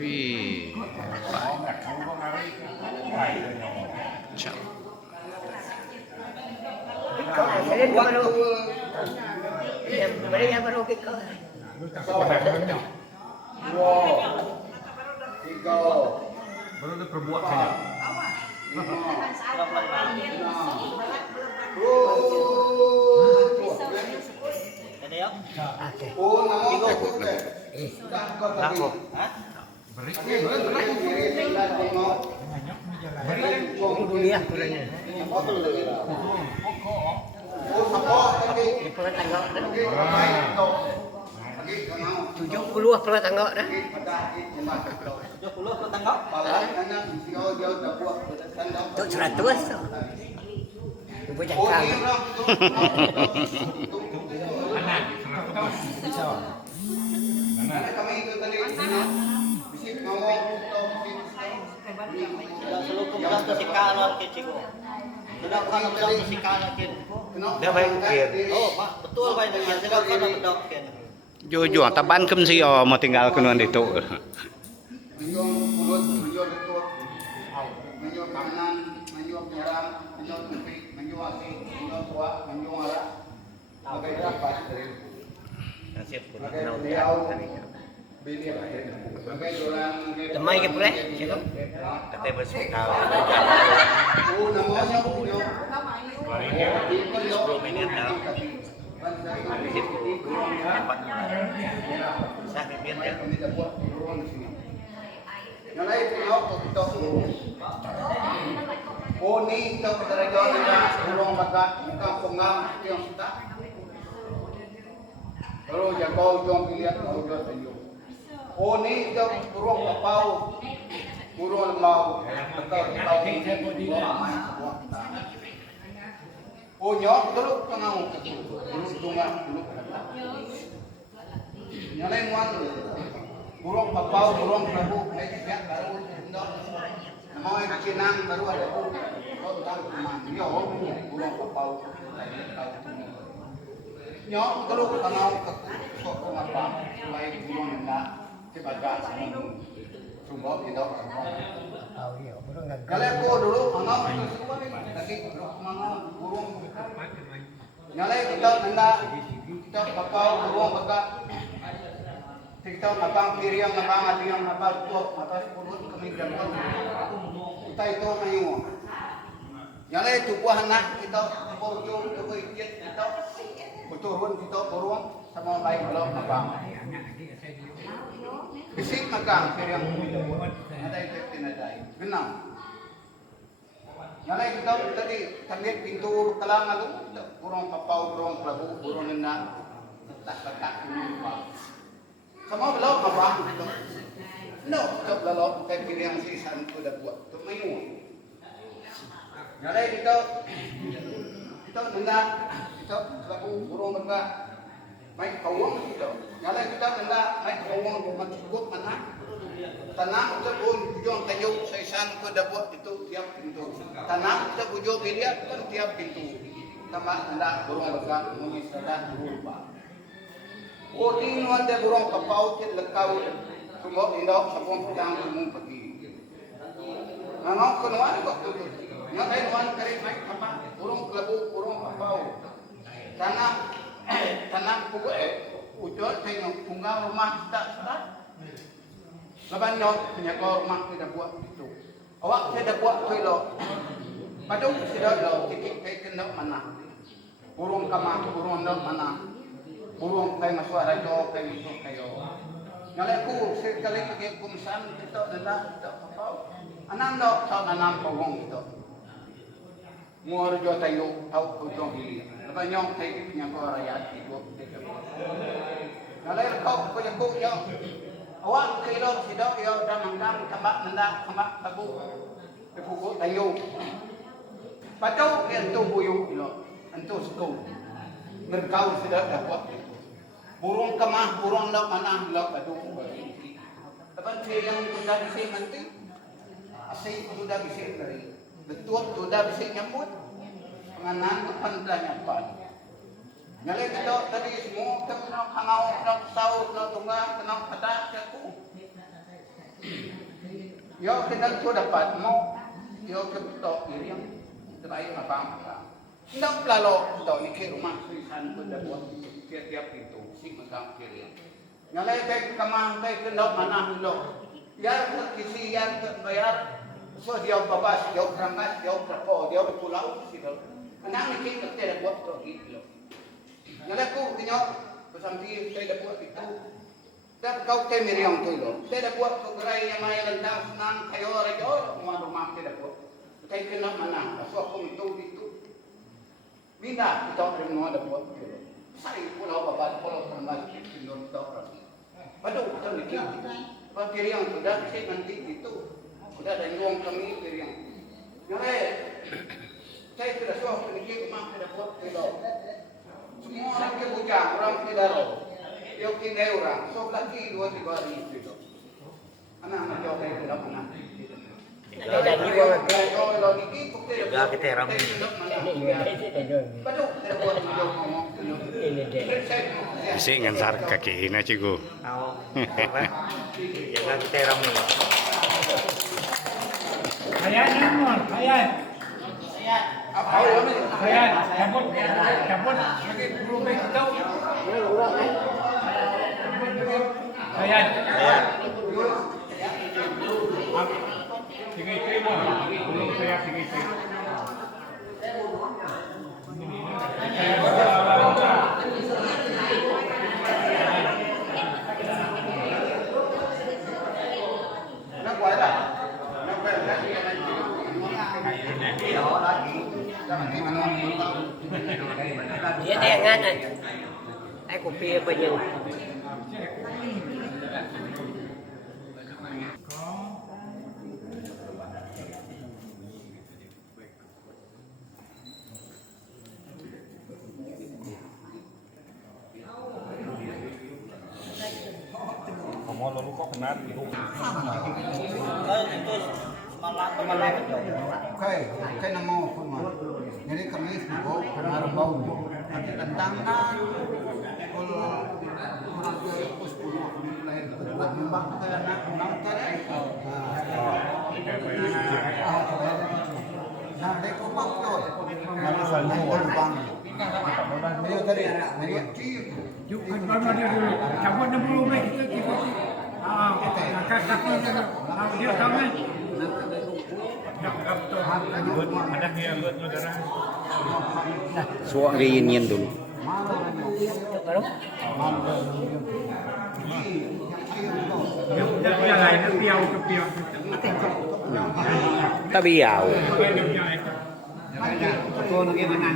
Wih, Cak. Baru ada perbuat saya. Tujuh puluh pernah tanggap dah. 70 ke tanggap. Untuk 100 tu. Ibu cakap. Sudah seluruh kemudian kesikalan ke Ciko. Sudah kan bedak kesikalan ke. Dia baik kir. Oh, Pak, betul baik dengan sudah kan bedak ke. Jujur, taban kem sih mau tinggal kenuan itu. Menyuap mulut, menyuap betul, menyuap kanan, menyuap nyerang, menyuap tepik, menyuap asin, menyuap tua, menyuap arah. Pakai berapa? Nasib pun Pakai kenal beliau, tadi. beliau. Pakai orang. Temai ke pulih, cakap. Katanya bersekal. Oh, namanya punya. 10 menit dah. Nasib tu dapat. Sah bibir dia. Yang lain punya kita. Oh, ni kita berjalan dengan burung bakat, bukan pengang yang kita. Kalau jago jom pilihan kalau jom tunjuk. Oh, ni kita burung kapau, burung lemau, betul ini ramai semua. Oh, nyok dulu pengang, dulu tunggak dulu. Yang lain burung kapau, burung kerabu, siap baru indok. Mau cinang baru ada oh tahu teman yo burung kapau. Nyok dulu pengang kok kenapa mulai burung enggak sebagai sumber itu. Tahu dia, burung dah. Kalau aku dulu pengang itu semua tadi pengang burung. Nyalai kita nenda kita kapau burung bakat. Kita ngabang kiri yang ngabang adi yang ngabang tuh atas pulut kemudian kita itu mayu. Nyalai itu buah anak kita bojong kita ikut kita beturun kita burung sama baik belum ngabang. Bisik magang kiri yang ada itu tinadai genang. Nyalai kita tadi tandit pintu kelang lalu burung kapau burung kelabu burung nendang tak ini pak. Sama belum apa? No, kita belum kayak pilih yang sisan itu dah buat. Itu mayu. Nyalai kita nenda, kita laku burung mereka, main kawang kita. Nyalai kita nenda, main kawang bukan cukup mana? Tanam kita pun bujung tajuk sisan itu dah buat itu tiap pintu. Tanam kita bujung biliat kan tiap pintu. Tambah nenda burung mereka mengisahkan berubah. Oh, ini ada burung kapau cik lekau semua indok sabun yang belum pergi. Nangau kenuan kok tu. Yang lain wan kari mai apa? Burung kelabu, burung kapau. Tanam pukul ujung tengok tunggal rumah tak. Lepas nyok punya kau rumah kita buat itu. Awak saya buat tu lo. Padahal sudah lo titik kayak kendok mana? Burung kamar, burung ndok mana? Burung kayak masuk rajo kayak itu kayo. Nyalai aku sekali pakai kumsan kita nenda kita kapau. Anam dok tahu nanam pogong itu. Muar jo tayo tahu ujung ini. Lepas nyong kayak punya kau rakyat itu. Nyalai kau punya kau yo. Awak kilo sidok yo dah manggang tambah nenda tambah tabu. Tepuk tayo. Patau itu buyuk kilo. Antu sekau. Merkau sudah dapat. Burung kemah, burung lok mana lok aduh. Lepas yang sudah bisa nanti, asik sudah bisa dari, betul sudah bisa nyambut, penganan depan dah nyampan. Nyalai kita tadi semua kita kena hangau, kena sahur, kena tunggang, kena padah jaku. Yo kena tu dapat mo. Yo ketok ini yang terakhir apa? Tidak lalu tahu ni ke rumah tulisan pun dah buat tiap-tiap itu si macam kiri. Nyalai baik kamang baik kena mana dulu. Yar kisi yar bayar. So dia babas, dia berangkat, dia berpo, dia berpulau situ. Anak ni kita dah buat tu gitu. Nyalai ku kenyok bersambil saya dah buat itu. Dan kau temir yang tu lo. Saya dah buat kegerai yang maya rendang senang kayo rajo rumah kita dah buat. Saya kena mana? So aku itu. Bina kita orang semua ada buat gitu. Saya pulau babat, pulau termas, pinjam kita. Padu kita mikir. Pak kiriang sudah saya nanti itu. Sudah ada ruang kami kiriang. Nyare, saya tidak suka mikir rumah ada buat gitu. Semua orang ke bujang, orang tidak tahu. Dia kini orang, so lagi 2-3 hari gitu. Anak-anak jauh dari dalam mana? Ada jiwa Ya kita ramai. Isi ngansar kaki hina ciku. Tahu. Jangan kita ramai. Ayan naman, ayan. Ayan, cabut. Lagi berubah kita. Ayan. Sige, mo. Belum saya sige. Dia dengan ai kopi apa je. Oke, saya nama semua. Jadi kami semua kenal bau. Nanti tentang kalau orang tua pus punya lahir buat membang ke anak nonton. Nah, dek apa tu? Nama saya bang. Ayo tadi, ayo cium. Yuk kan baru dia dulu. Cabut 60 menit kita. Kaki dia tahu ni. Suak reunion dulu. Baru. Dia lain piau ke piau. Tapi yau. Kau nak gimana?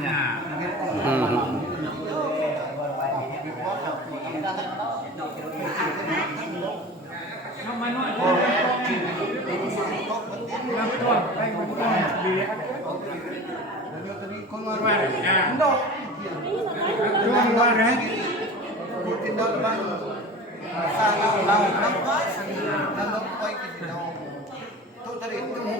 Tadi itu mau